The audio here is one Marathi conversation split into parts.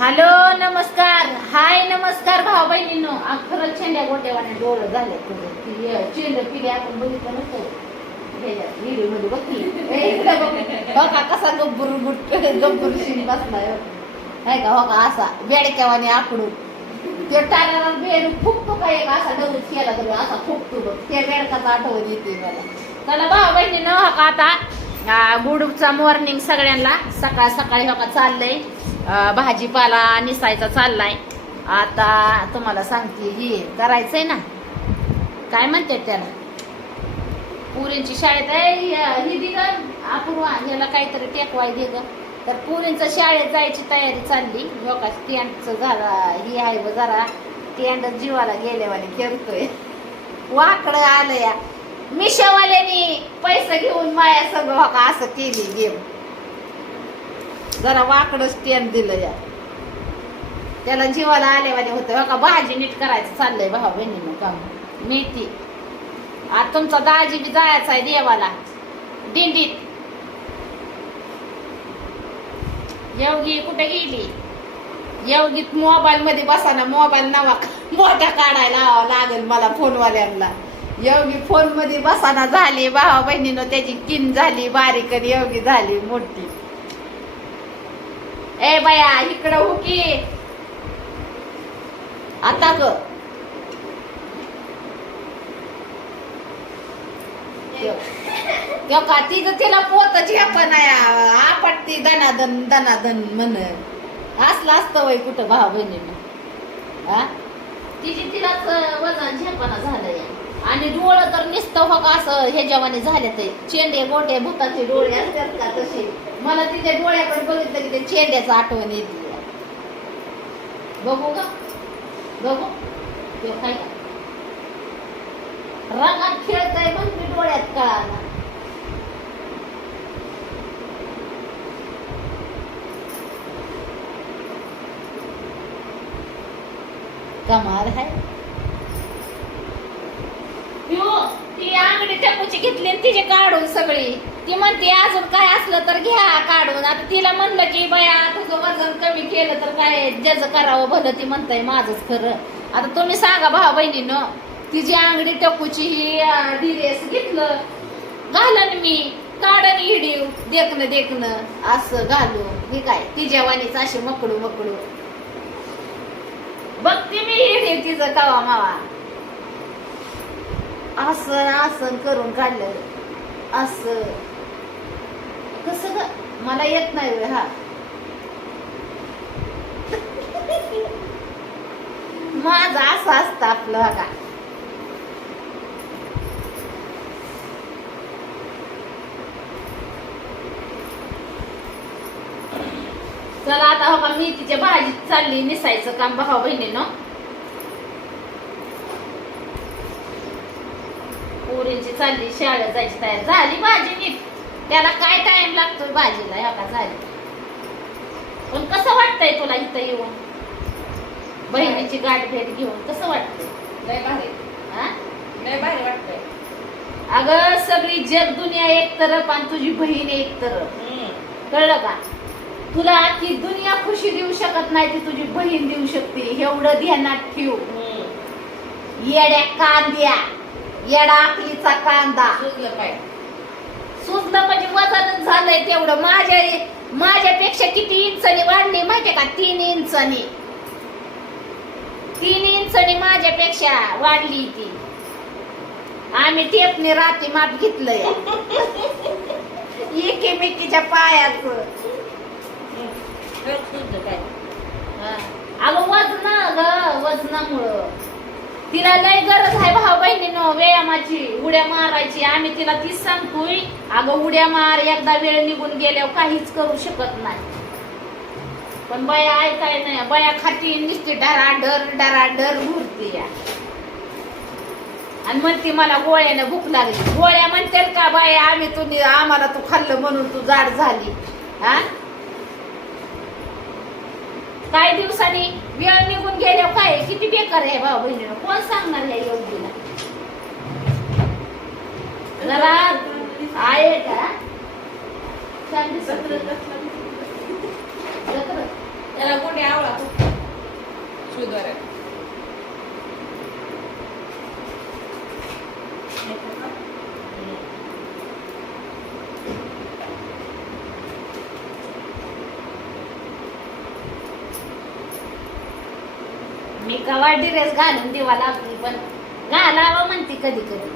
हॅलो नमस्कार. हाय नमस्कार भाऊ बहिणींनो. खरंच छेंड्या गोट्यावाने डोळं झाले तुझं. ती अ, चेंड पिढी आपण बघितलं नसतो व्हिडिओमध्ये बघ. हो का कसा गब्बूर बुट गब्बूर शिन बसलाय हो. हाय का हो का असा बेडक्यावाने आकडून. ते टायराला बेड फुकतो का एक? असा डबूच केला तर असा फुकतो बघ. त्या बेडकाचा आठवण येते मला. चला भाऊ बहिणीनं हो का आता? गुडचा मॉर्निंग सगळ्यांना. सकाळ सकाळी हो का चाललंय भाजीपाला निसायचा चाललाय. आता तुम्हाला सांगते हे करायचंय ना. काय म्हणते त्याला? पुरींची शाळेत आहे ही दिग अपूर्वा याला काहीतरी टेकवाय दे ग. तर पुरींचं शाळेत जायची तयारी चालली. लोका स्टँडचं झाला ही आहे ब जरा. स्टँड जीवाला गेल्यावाने करतोय वाकडं आलं या मिशावाल्यानी पैसे घेऊन माया सगळं हो का असं केली गेम जरा वाकडं स्टँड दिलं या. त्याला जीवाला आलेवाले होतं हो का? भाजी नीट करायचं चाललंय भाऊ बहिणीनं काम. मेथी. आता तुमचा दाजी बी जायचा आहे देवाला. दिंडीत. येवगी कुठे गेली? येवगीत मोबाईल मध्ये बसा ना मोबाईल नवा मोठा काढायला लागेल मला फोनवाल्यांना. एवढी फोनमध्ये बसाना झाली भावा बहिणीनं त्याची किन झाली बारीक आणि झाली मोठी. ए बाया इकडं हो की आता ग. का ती तिला पोत झेपण आपटती दनादन दनादन म्हण. असलं असतं वय कुठं भावा बहिणीनं. हा तिची तिलाच वजन झेपणा झालंय. आणि डोळं तर नुसतं हो का असं हे जवाने झाले ते. चेंडे गोटे भूताचे डोळे असतात का तसे? मला तिच्या डोळ्याकडे बघितलं की ते चेंड्याचं आठवण येते. बघू का? बघू? ते काय रंगात खेळतय मग मी डोळ्यात कळाला कमाल है यो, ती आंगडी टपूची घेतली आणि तिची काढून सगळी. ती म्हणते अजून काय असलं तर घ्या काढून. आता तिला म्हणलं की बया तुझं वजन कमी केलं तर काय ज्याचं करावं भलं ती म्हणताय माझंच खरं. आता तुम्ही सांगा भावा बहिणीनं तिची आंगडी टपूची ही डिरेस घेतलं. घालन मी काढन हिडीव देखणं देखणं असं घालू हे काय तिच्या वाणीच अशी मकडू मकडू. बघते मी हिडीव तिचं कवा मावा. आसन आसन करून काढलं असं. कसं ग मला येत नाही वे हा. माझा असं असतं आपलं हा का? चला आता हो बघा मी तिच्या भाजीत चालली निसायचं काम भाऊ बहिणीनं. पोरींची चालली शाळेत जायची तयार. झाली भाजी नीट. त्याला काय टाइम लागतोय भाजीला? ह्या का झाली. पण कसं वाटतंय तुला इथं येऊन? बहिणीची गाठ भेट घेऊन कसं वाटतंय? लय भारी. हा? लय भारी वाटतंय. अगं सगळी जग दुनिया एक तरफ आणि तुझी बहीण एक तरफ. कळलं का? तुला की दुनिया खुशी देऊ शकत नाही ती तुझी बहीण देऊ शकते. एवढं ध्यानात ठेव. येड्या कांद्या. येडा आकलीचा कांदा. सुजलं पाहिजे सुचलं म्हणजे वजनच झालंय तेवढं. माझ्या माझ्यापेक्षा किती इंचानी वाढली माहितीये का? तीन इंचानी. तीन इंचानी माझ्यापेक्षा वाढली ती. आम्ही टेपने राती माप घेतलंय. एकीमेकीच्या पायाचं. सुजलं हा. अगं वजन ग वजनामुळं. तिला लय गरज आहे भाऊ बहिणीनं व्यायामाची उड्या मारायची. आम्ही तिला तीच सांगतोय अगं उड्या मार एकदा वेळ निघून गेल्यावर काहीच करू शकत नाही. पण बया ऐकाय नाही बया खाती नुसती डराडर डराडर घुरती या. आणि म्हणते मला गोळ्याने भूक लागली. गोळ्या म्हणते का बाया आम्ही तू आम्हाला तू खाल्लं म्हणून तू जाड झाली. हा? काही दिवसांनी वेळ निघून गेल्यावर काय किती बेकार आहे भाऊ बहिणीला? कोण सांगणार या योगीला जरा आहे का? त्याला कोणी आवडा शुगर कवा ड्रेस घालून देवा लागली पण घालावं म्हणते कधी कधी.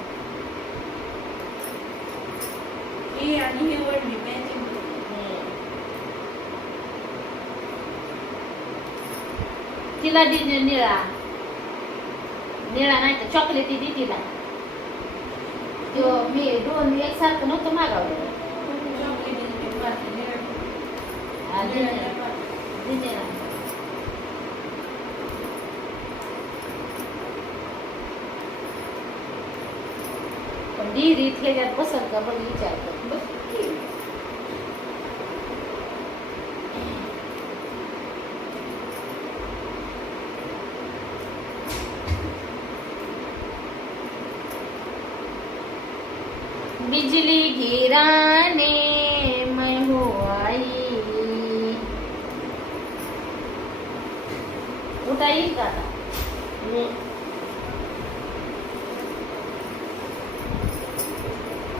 ही आणि ही ओढणी. तिला दि निळा. निळा नाही तर चॉकलेटी दि तिला. तो मी दोन एक सारखं नव्हतं मागावलं Chocolate आणि ते पार्टी निळं. हा, दि निळं निळा. नाही पार्टी. दि निळा. पण डिरीत ह्याच्यात बसल का बघ विचार कर बघ की. बिजली गिराने मैं हूँ आई उठा येईल का आता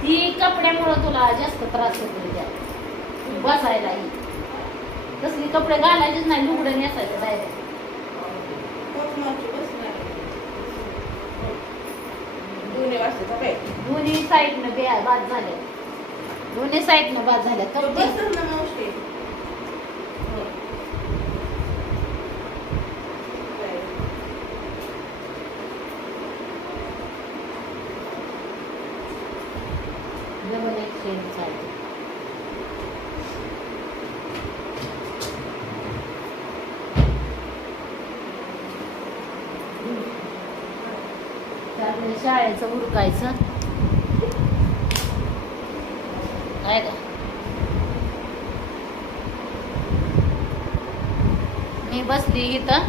ती कपड्यामुळं तुला जास्त त्रास होतो त्या बसायला ही. तसली कपडे घालायचेच नाही लुगडं नेसायचं आहे. दोन्ही साईडनं बे बाद झाल्या. दोन्ही साईडनं बाद झाल्या. तो कपडे बसत ना मावशी. हो. काय? डबल एक्सचेंज चालते त्यामुळे शाळेचं उरकायचं काय का मी बसली इथं.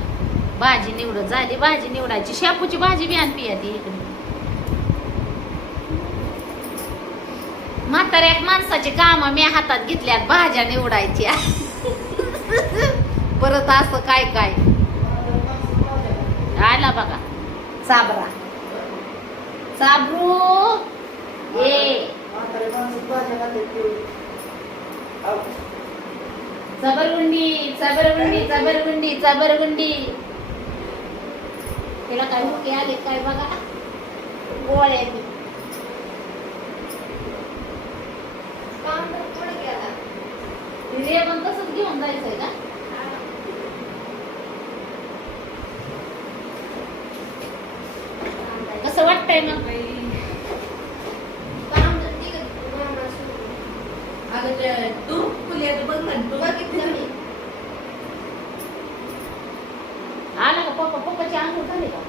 भाजी निवडत झाली. भाजी निवडायची. शापूची भाजी बी आणली ती इकडे. म्हाताऱ्या माणसाची काम मी हातात घेतल्यात. भाज्या निवडायच्या. परत असं काय काय? आला बघा. साबरा. साबरू ए. सबरगुंडी सबरगुंडी सबरगुंडी सबरगुंडी तिला काय हुके आले काय बघा? गोळ्या बी. तिथे पण तसंच घेऊन जायचंय का कसं वाटतंय अगं ते बघ ना. आला का पप्पा? पप्पाची आंघोळ झाली का?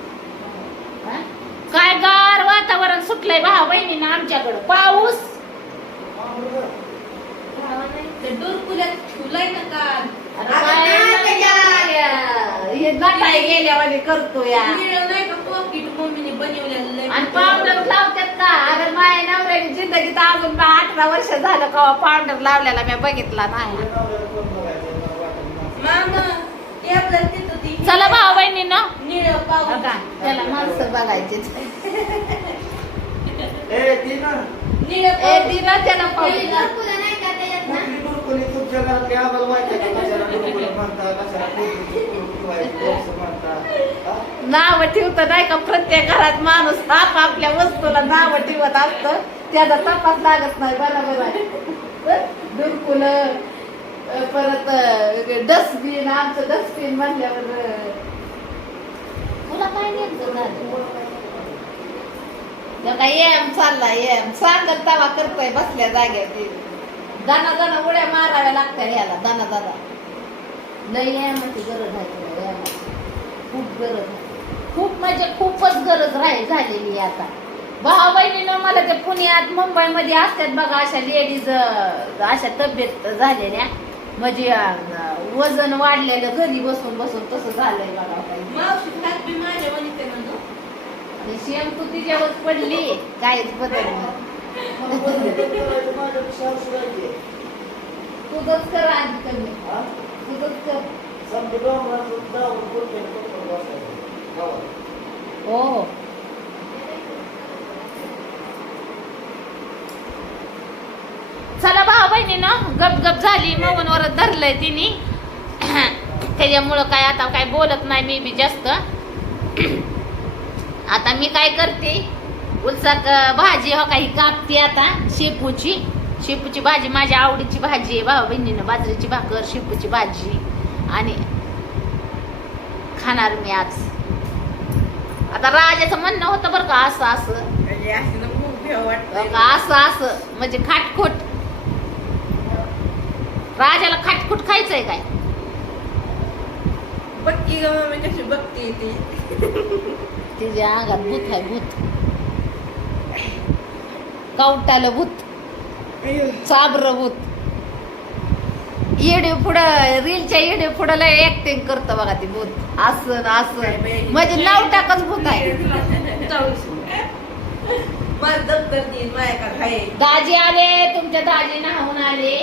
काय गार वातावरण सुटलंय भावा बहिणीनं आमच्याकडं. पाऊस? ते दूर फुल्यात ठेवलंय ना काल. गेल्यावानी करतो या आणि पावडर लावतात का? अरे माझ्या नवऱ्याने जिंदगीत अजून अठरा वर्ष झालं का पावडर लावलेला मी बघितला नाही. चला भाऊ बहिणीनं निळं पाऊस. बघा त्याला माणसं बघायचे. त्याला पावडर दाखवलं नाही का त्याच्यात ना? नाव ठेवत नाही का? प्रत्येक घरात माणूस आप आपल्या वस्तूला नाव ठेवत असत. त्याचा तपास लागत नाही बरोबर आहे. बिलकुल परत डस्टबिन आमचं डस्टबिन म्हणल्यावर तुला काय नेमकं काय एम चालला एम. सांगत तवा करतोय बसल्या जाग्यात दाना दाना उड्या माराव्या लागत्या ह्याला दाना दाना लई एमाची गरज आहे तुला एमाची खूप गरज आहे. खूप म्हणजे खूपच गरज राही झालेली आहे आता. भाऊ बहिणीनं मला ते पुण्यात मुंबईमध्ये असतात बघा अशा लेडीज अशा तब्येत झालेल्या. म्हणजे वजन वाढलेलं घरी बसून बसून तसं झालंय बघा तू तिच्यावर पडली. काहीच बदल नाही. तुझंच कर आधी कमी. हो हो चला भाऊ बहिणीनं गप गप झाली. मग वरच धरलंय तिने. त्याच्यामुळं काय आता काय बोलत नाही मी बी जास्त. आता मी काय करते? उलसा भाजी हो काही कापते आता शेपूची. शेपूची भाजी माझ्या आवडीची भाजी आहे भाऊ बहिणीनं. बाजरीची भाकर शेपूची भाजी आणि खाणार मी आज. आता राजाचं म्हणणं होतं बरं का असं असं. म्हणजे असं भेव असं म्हणजे खाटखोट. राजाला खाटखोट खायचंय काय? बक्की कशी बघते ती. तिच्या अंगात भूत आहे भूत. कवटालं भूत. चाबर भूत येडे पुढं रीलच्या येडे पुढं लय ऍक्टिंग करतं बघा ती भूत. असं न असं म्हणजे नाव टाकच भूत आहे. दाजी आले तुमच्या दाजी नाहून आले.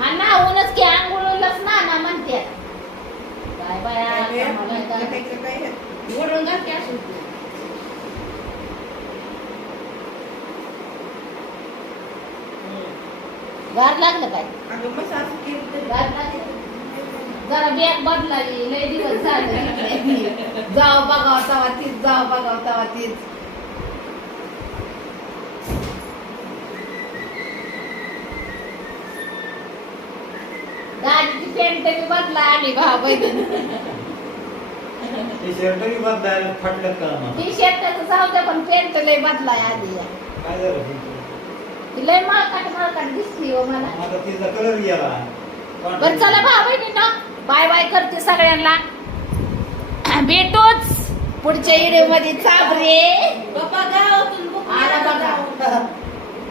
हा, नाहूनच की आंघोळच ना ना म्हणते काय बाया आम्हाला काय- वरून घातली असून गार लागलं काय जरा बॅग बदलाली लय दिवस झाले जाव बघाव तवा तीच जाव बघाव तवा तीच. दाजीची पॅन्ट बी बदला भाऊ बहिणी. ते शर्ट बी बदलायला फाटलं का मग? टी शर्ट जाऊ द्या पण पॅन्ट लय बदलाय काय झालं? ते? लय मळकाट मळकाट दिसली हो मला. आता तिचा कलर गेला. बर चला बहिणींनो बाय बाय करते सगळ्यांना. भेटूच पुढच्या व्हिडिओमध्ये चाबरे बाबा गावातून बुक आला बघा.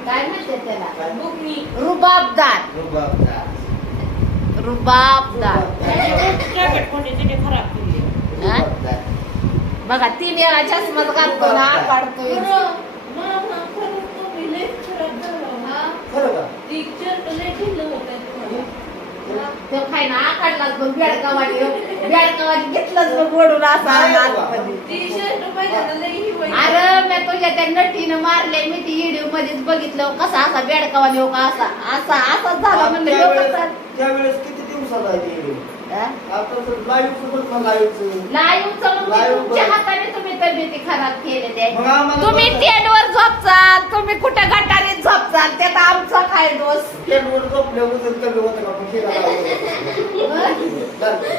काय म्हणते त्याला? बुकनी रुबाबदार. रुबाबदार. रुबाबदार. कोणी तिने खराब केली. हा? रुबाबदार. बघा तीन वेळा चष्माच घालतो ना काढतोय. खरं का? ती खाय ना काढलाच बघ बेडकावाडी बेडकावाडी घेतलंच बघ ओढून असा आतमध्ये. ही. अरे मी तुझ्या त्या नटीनं मारले मी ती व्हिडिओ मध्येच बघितलं कसा असा बेडकावा देऊ का असा असा असाच झाला कसा त्यावेळेस किती दिवसात आहे ते व्हिडिओ? हा? आता तर लाईव्ह लाईव्ह तुमच्या बघ. हाताने तब्येती खराब केले ते मग आम्हाला तुम्ही बघा. टेंटवर झोपचाल तुम्ही कुठं गटारीत झोपचाल त्यात आमचा काय दोष टेंटवर झोपल्यावर वजन कमी होतं का? पण फिरायला आवडतं. चालतंय.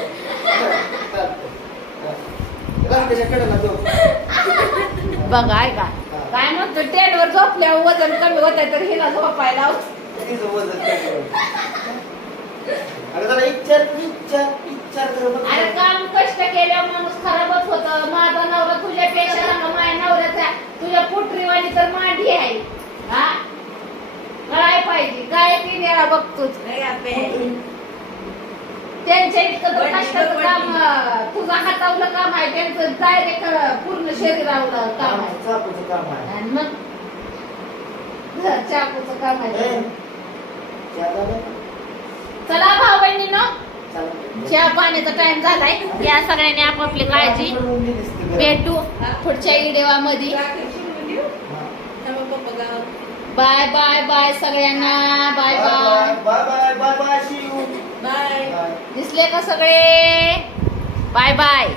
चालतंय. रस्त्याच्या कडेला झोप. बघा ऐका काय म्हणतो टेंटवर झोपल्यावर वजन कमी होत तर हिला झोपायला लाव. तिचं वजन कमी होतं. अरे जरा इच्छा इच्छा इच्छा कर बघ. अरे काम कष्ट केल्यावर माणूस खराबच होत. माझा नवरा तुझ्यापेक्षा चांगला माझ्या नवऱ्याचा तुझ्या पुटरीवाणी तर मांडी आहे. हा? पाहिजे? काय बघतोच. त्यांच्या इतकं तर कष्टाचं. काम अं, तुझं हातावलं काम आहे. त्यांचं डायरेक्ट पूर्ण शरीरावलं काम आहे. चापूचं काम आहे. आणि मग? चाकूचं काम आहे. बहिणीनो. चहा पाण्याचा टाइम झालाय या सगळ्यांनी आपापली काळजी भेटू पुढच्या गावात. बाय बाय बाय सगळ्यांना. Bye bye bye bye bye bye see you bye